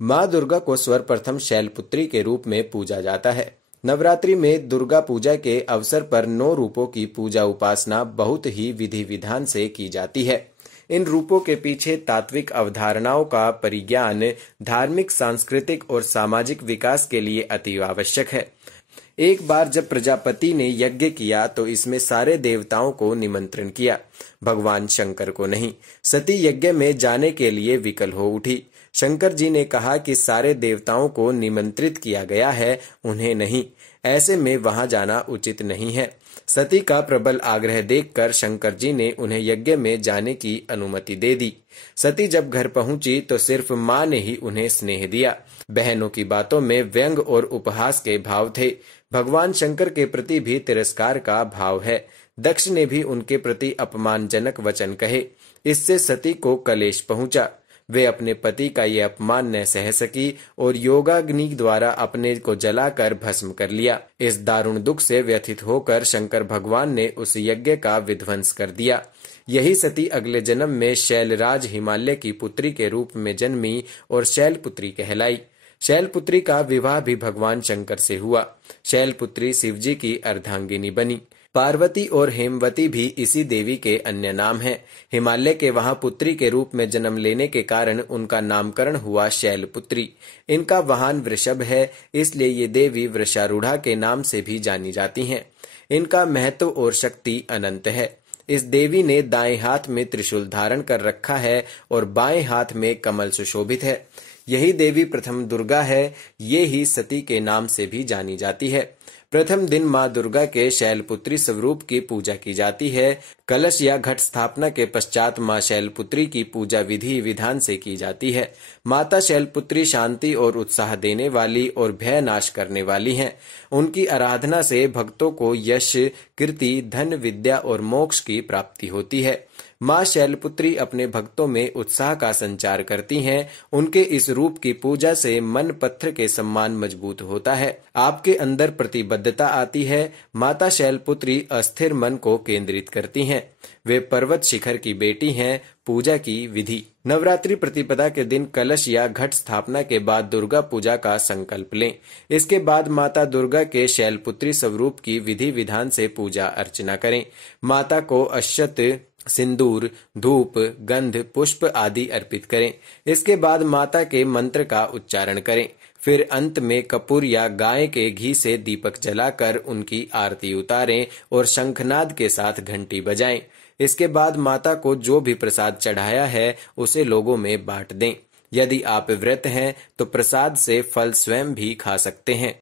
माँ दुर्गा को सर्वप्रथम शैलपुत्री के रूप में पूजा जाता है। नवरात्रि में दुर्गा पूजा के अवसर पर 9 रूपों की पूजा उपासना बहुत ही विधि विधान से की जाती है। इन रूपों के पीछे तात्विक अवधारणाओं का परिज्ञान धार्मिक, सांस्कृतिक और सामाजिक विकास के लिए अति आवश्यक है। एक बार जब प्रजापति ने यज्ञ किया तो इसमें सारे देवताओं को निमंत्रण किया, भगवान शंकर को नहीं। सती यज्ञ में जाने के लिए विकल हो उठी। शंकर जी ने कहा कि सारे देवताओं को निमंत्रित किया गया है, उन्हें नहीं, ऐसे में वहां जाना उचित नहीं है। सती का प्रबल आग्रह देखकर शंकर जी ने उन्हें यज्ञ में जाने की अनुमति दे दी। सती जब घर पहुंची तो सिर्फ माँ ने ही उन्हें स्नेह दिया। बहनों की बातों में व्यंग और उपहास के भाव थे। भगवान शंकर के प्रति भी तिरस्कार का भाव है। दक्ष ने भी उनके प्रति अपमानजनक वचन कहे। इससे सती को कलेश पहुंचा। वे अपने पति का ये अपमान न सह सकी और योगाग्नि द्वारा अपने को जलाकर भस्म कर लिया। इस दारुण दुख से व्यथित होकर शंकर भगवान ने उस यज्ञ का विध्वंस कर दिया। यही सती अगले जन्म में शैलराज हिमालय की पुत्री के रूप में जन्मी और शैलपुत्री कहलाई। शैलपुत्री का विवाह भी भगवान शंकर से हुआ। शैलपुत्री शिवजी की अर्धांगिनी बनी। पार्वती और हेमवती भी इसी देवी के अन्य नाम हैं। हिमालय के वहां पुत्री के रूप में जन्म लेने के कारण उनका नामकरण हुआ शैलपुत्री। इनका वाहन वृषभ है, इसलिए ये देवी वृषारूढ़ा के नाम से भी जानी जाती हैं। इनका महत्व और शक्ति अनंत है। इस देवी ने दाएं हाथ में त्रिशूल धारण कर रखा है और बाएं हाथ में कमल सुशोभित है। यही देवी प्रथम दुर्गा है। ये ही सती के नाम से भी जानी जाती है। प्रथम दिन माँ दुर्गा के शैलपुत्री स्वरूप की पूजा की जाती है। कलश या घट स्थापना के पश्चात माँ शैलपुत्री की पूजा विधि विधान से की जाती है। माता शैलपुत्री शांति और उत्साह देने वाली और भय नाश करने वाली हैं। उनकी आराधना से भक्तों को यश, कीर्ति, धन, विद्या और मोक्ष की प्राप्ति होती है। माँ शैलपुत्री अपने भक्तों में उत्साह का संचार करती हैं। उनके इस रूप की पूजा से मन पत्थर के समान मजबूत होता है। आपके अंदर प्रतिबद्धता आती है। माता शैलपुत्री अस्थिर मन को केंद्रित करती हैं। वे पर्वत शिखर की बेटी हैं। पूजा की विधि। नवरात्रि प्रतिपदा के दिन कलश या घट स्थापना के बाद दुर्गा पूजा का संकल्प लें। इसके बाद माता दुर्गा के शैलपुत्री स्वरूप की विधि विधान से पूजा अर्चना करें। माता को अक्षत, सिंदूर, धूप, गंध, पुष्प आदि अर्पित करें। इसके बाद माता के मंत्र का उच्चारण करें। फिर अंत में कपूर या गाय के घी से दीपक जलाकर उनकी आरती उतारें और शंखनाद के साथ घंटी बजाएं। इसके बाद माता को जो भी प्रसाद चढ़ाया है उसे लोगों में बांट दें। यदि आप व्रत हैं तो प्रसाद से फल स्वयं भी खा सकते हैं।